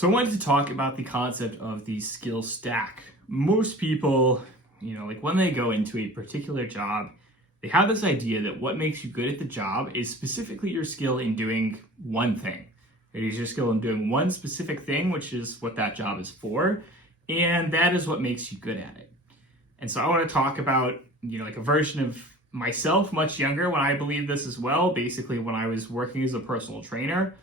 So I wanted to talk about the concept of the skill stack. Most people, like when they go into a particular job, they have this idea that what makes you good at the job is specifically your skill in doing one thing. It is your skill in doing one specific thing, which is what that job is for, and that is what makes you good at it. And so I want to talk about, like a version of myself much younger when I believed this as well. Basically, when I was working as a personal trainer,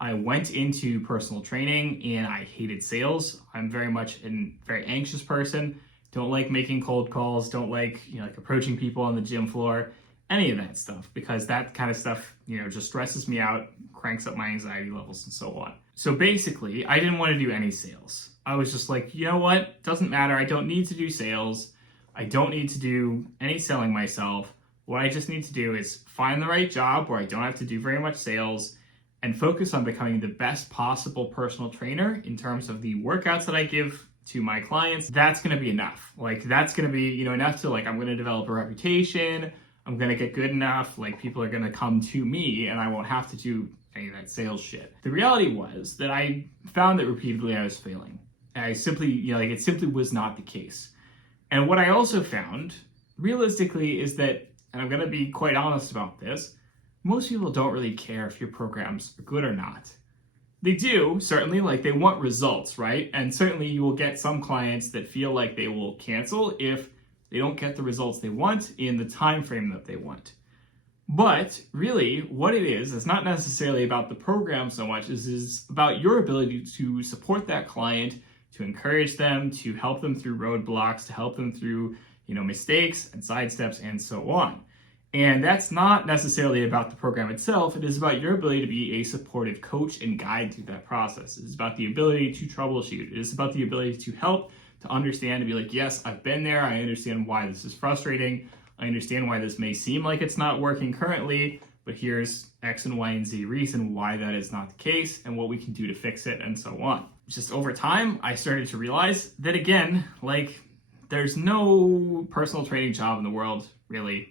I went into personal training and I hated sales. I'm very much a very anxious person. Don't like making cold calls. Don't like, like approaching people on the gym floor, any of that stuff, because that kind of stuff, just stresses me out, cranks up my anxiety levels and so on. So basically, I didn't want to do any sales. I was just like, you know what? Doesn't matter. I don't need to do sales. I don't need to do any selling myself. What I just need to do is find the right job where I don't have to do very much sales and focus on becoming the best possible personal trainer in terms of the workouts that I give to my clients. That's going to be enough. That's going to be, enough to I'm going to develop a reputation. I'm going to get good enough. People are going to come to me and I won't have to do any of that sales shit. The reality was that I found that repeatedly I was failing. I simply, it simply was not the case. And what I also found realistically is that, and I'm going to be quite honest about this, most people don't really care if your programs are good or not. They do, certainly, they want results, right? And certainly you will get some clients that feel like they will cancel if they don't get the results they want in the time frame that they want. But really, what it is not necessarily about the program so much as is about your ability to support that client, to encourage them, to help them through roadblocks, to help them through, mistakes and sidesteps and so on. And that's not necessarily about the program itself. It is about your ability to be a supportive coach and guide through that process. It is about the ability to troubleshoot. It is about the ability to help, to understand, to be like, yes, I've been there. I understand why this is frustrating. I understand why this may seem like it's not working currently, but here's X and Y and Z reason why that is not the case and what we can do to fix it and so on. Just over time, I started to realize that again, there's no personal training job in the world, really,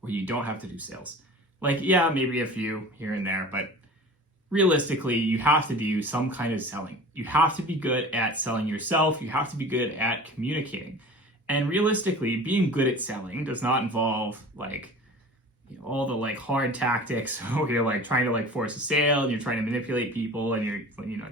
where you don't have to do sales. Yeah, maybe a few here and there, but realistically, you have to do some kind of selling. You have to be good at selling yourself. You have to be good at communicating. And realistically, being good at selling does not involve all the hard tactics where you're trying to force a sale and you're trying to manipulate people and you're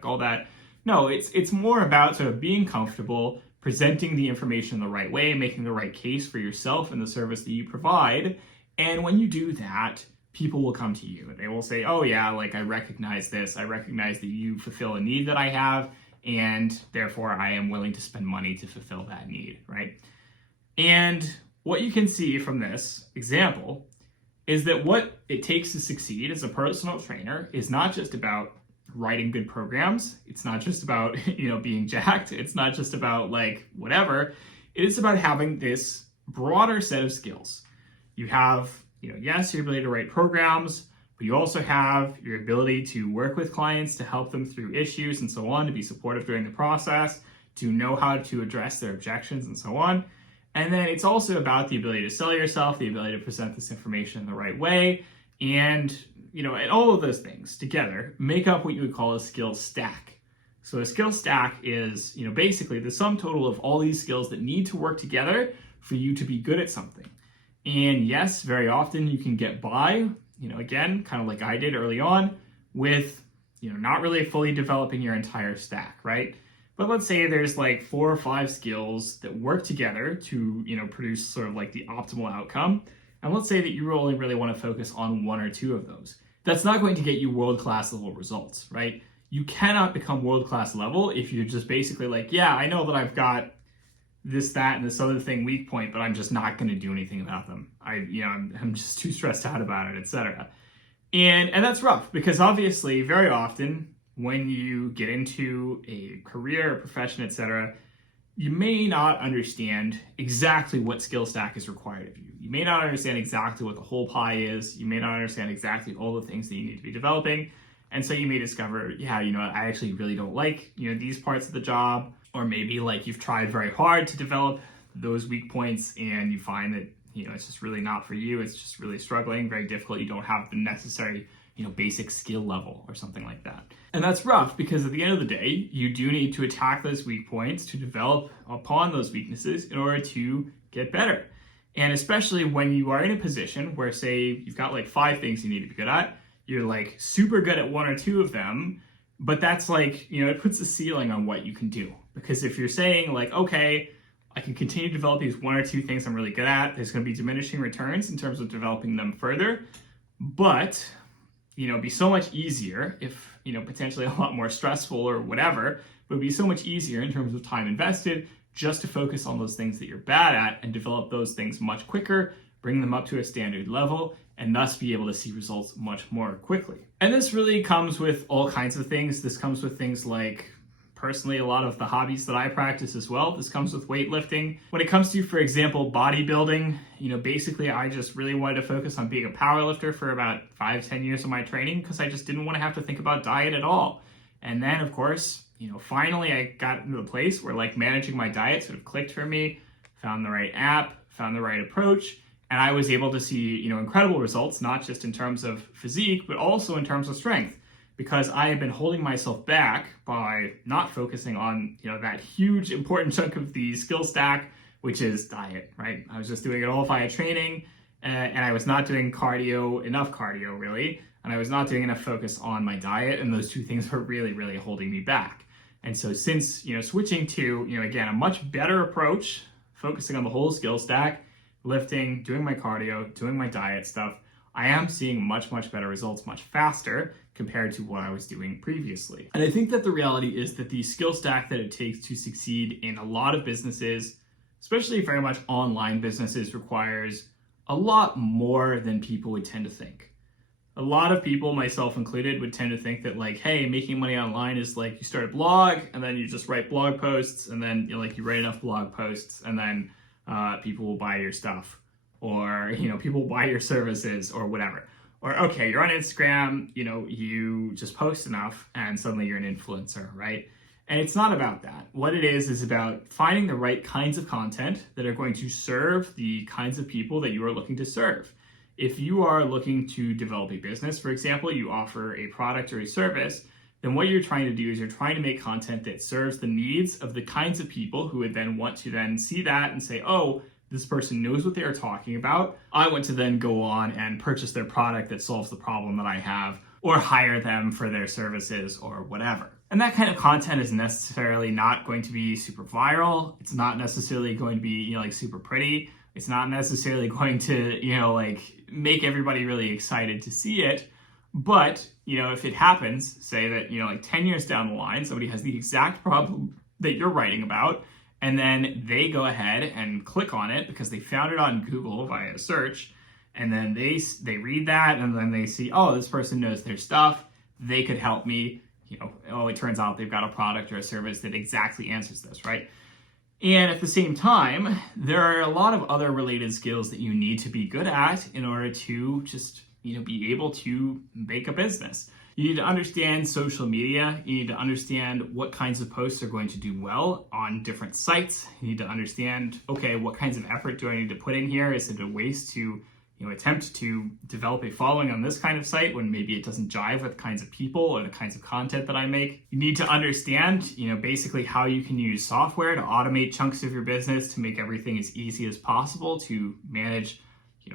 all that. No, it's more about sort of being comfortable, presenting the information the right way, making the right case for yourself and the service that you provide. And when you do that, people will come to you and they will say, oh yeah, I recognize this. I recognize that you fulfill a need that I have, and therefore I am willing to spend money to fulfill that need, right? And what you can see from this example is that what it takes to succeed as a personal trainer is not just about writing good programs. It's not just about, being jacked. It's not just about whatever. It is about having this broader set of skills. You have, yes, your ability to write programs, but you also have your ability to work with clients, to help them through issues and so on, to be supportive during the process, to know how to address their objections and so on. And then it's also about the ability to sell yourself, the ability to present this information in the right way, and, and all of those things together make up what you would call a skill stack. So a skill stack is, basically the sum total of all these skills that need to work together for you to be good at something. And yes, very often you can get by, again, kind of like I did early on with, not really fully developing your entire stack, right? But let's say there's 4 or 5 skills that work together to, produce sort of the optimal outcome. And let's say that you only really want to focus on 1 or 2 of those. That's not going to get you world-class level results, right? You cannot become world-class level if you're just basically yeah, I know that I've got this, that, and this other thing weak point, but I'm just not going to do anything about them. I'm just too stressed out about it, etc. And that's rough because obviously very often when you get into a career, a profession, etc., you may not understand exactly what skill stack is required of you. You may not understand exactly what the whole pie is. You may not understand exactly all the things that you need to be developing. And so you may discover, yeah, I actually really don't like, these parts of the job. Or maybe you've tried very hard to develop those weak points and you find that, it's just really not for you. It's just really struggling, very difficult. You don't have the necessary basic skill level or something like that. And that's rough because at the end of the day, you do need to attack those weak points to develop upon those weaknesses in order to get better. And especially when you are in a position where, say, you've got like 5 things you need to be good at, you're like super good at 1 or 2 of them, but that's like, it puts a ceiling on what you can do. Because if you're saying like, okay, I can continue to develop these 1 or 2 things I'm really good at, there's going to be diminishing returns in terms of developing them further, but it'd be so much easier if, potentially a lot more stressful or whatever, but it'd be so much easier in terms of time invested just to focus on those things that you're bad at and develop those things much quicker, bring them up to a standard level, and thus be able to see results much more quickly. And this really comes with all kinds of things. This comes with things like, personally, a lot of the hobbies that I practice as well. This comes with weightlifting. When it comes to, for example, bodybuilding, basically I just really wanted to focus on being a powerlifter for about 5-10 years of my training because I just didn't want to have to think about diet at all. And then, of course, finally I got into the place where like managing my diet sort of clicked for me, found the right app, found the right approach, and I was able to see, incredible results, not just in terms of physique, but also in terms of strength. Because I had been holding myself back by not focusing on, that huge important chunk of the skill stack, which is diet, right? I was just doing it all via training, and I was not doing enough cardio really, and I was not doing enough focus on my diet, and those 2 things were really, really holding me back. And so since, switching to, again, a much better approach, focusing on the whole skill stack, lifting, doing my cardio, doing my diet stuff, I am seeing much, much better results much faster compared to what I was doing previously. And I think that the reality is that the skill stack that it takes to succeed in a lot of businesses, especially very much online businesses, requires a lot more than people would tend to think. A lot of people, myself included, would tend to think that like, hey, making money online is like you start a blog and then you just write blog posts and then you write enough blog posts and then people will buy your stuff. Or, people buy your services or whatever. Or, okay, you're on Instagram, you just post enough and suddenly you're an influencer, right? And it's not about that. What it is about finding the right kinds of content that are going to serve the kinds of people that you are looking to serve. If you are looking to develop a business, for example, you offer a product or a service, then what you're trying to do is you're trying to make content that serves the needs of the kinds of people who would then want to then see that and say, oh, this person knows what they are talking about. I want to then go on and purchase their product that solves the problem that I have, or hire them for their services or whatever. And that kind of content is necessarily not going to be super viral. It's not necessarily going to be, super pretty. It's not necessarily going to, make everybody really excited to see it. But, if it happens, say that, 10 years down the line, somebody has the exact problem that you're writing about, and then they go ahead and click on it because they found it on Google via search, and then they read that, and then they see, oh, this person knows their stuff, they could help me, it turns out they've got a product or a service that exactly answers this, right? And at the same time, there are a lot of other related skills that you need to be good at in order to just, be able to make a business. You need to understand social media. You need to understand what kinds of posts are going to do well on different sites. You need to understand, okay, what kinds of effort do I need to put in here? Is it a waste to, attempt to develop a following on this kind of site when maybe it doesn't jive with the kinds of people or the kinds of content that I make? You need to understand, basically how you can use software to automate chunks of your business to make everything as easy as possible to manage,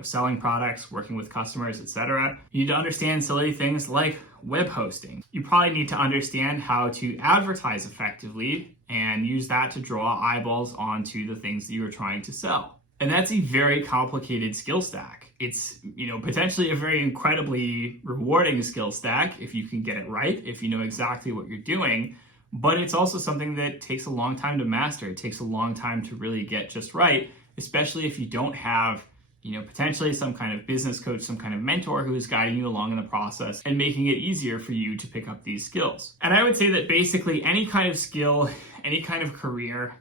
selling products, working with customers, etc. You need to understand silly things like web hosting. You probably need to understand how to advertise effectively and use that to draw eyeballs onto the things that you are trying to sell. And that's a very complicated skill stack. It's, potentially a very incredibly rewarding skill stack if you can get it right, if you know exactly what you're doing, but it's also something that takes a long time to master. It takes a long time to really get just right, especially if you don't have potentially some kind of business coach, some kind of mentor who is guiding you along in the process and making it easier for you to pick up these skills. And I would say that basically any kind of skill, any kind of career,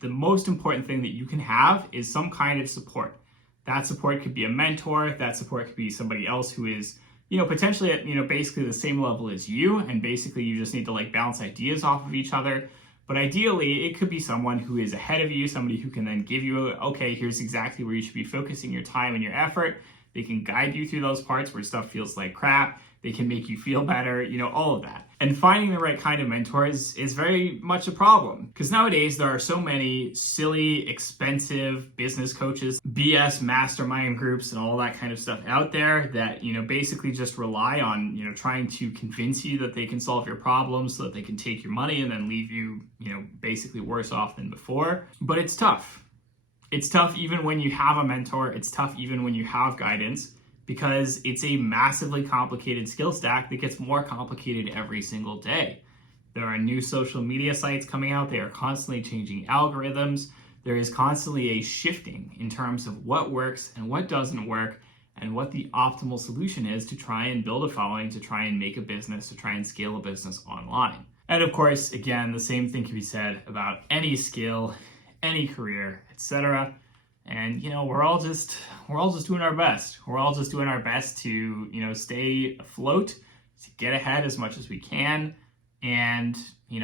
the most important thing that you can have is some kind of support. That support could be a mentor. That support could be somebody else who is, potentially at, basically the same level as you. And basically you just need to bounce ideas off of each other. But ideally, it could be someone who is ahead of you, somebody who can then give you, okay, here's exactly where you should be focusing your time and your effort. They can guide you through those parts where stuff feels like crap. they can make you feel better, all of that. And finding the right kind of mentors is very much a problem, because nowadays there are so many silly, expensive business coaches, BS mastermind groups, and all that kind of stuff out there that, basically just rely on, trying to convince you that they can solve your problems so that they can take your money and then leave you, basically worse off than before. But it's tough. It's tough even when you have a mentor. It's tough even when you have guidance, because it's a massively complicated skill stack that gets more complicated every single day. There are new social media sites coming out. They are constantly changing algorithms. There is constantly a shifting in terms of what works and what doesn't work, and what the optimal solution is to try and build a following, to try and make a business, to try and scale a business online. And of course, again, the same thing can be said about any skill, any career, etc. And, we're all just doing our best. We're all just doing our best to, stay afloat, to get ahead as much as we can. And,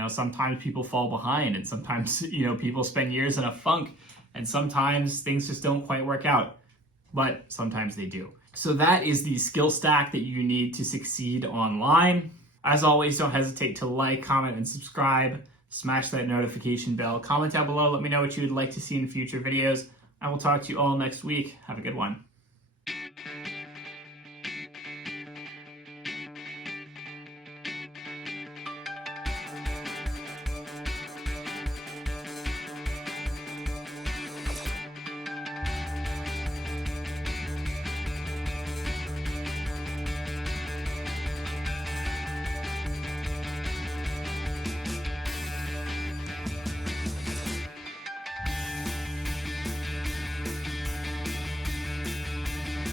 sometimes people fall behind, and sometimes, people spend years in a funk, and sometimes things just don't quite work out, but sometimes they do. So that is the skill stack that you need to succeed online. As always, don't hesitate to like, comment, and subscribe. Smash that notification bell. Comment down below. Let me know what you would like to see in future videos. I will talk to you all next week. Have a good one.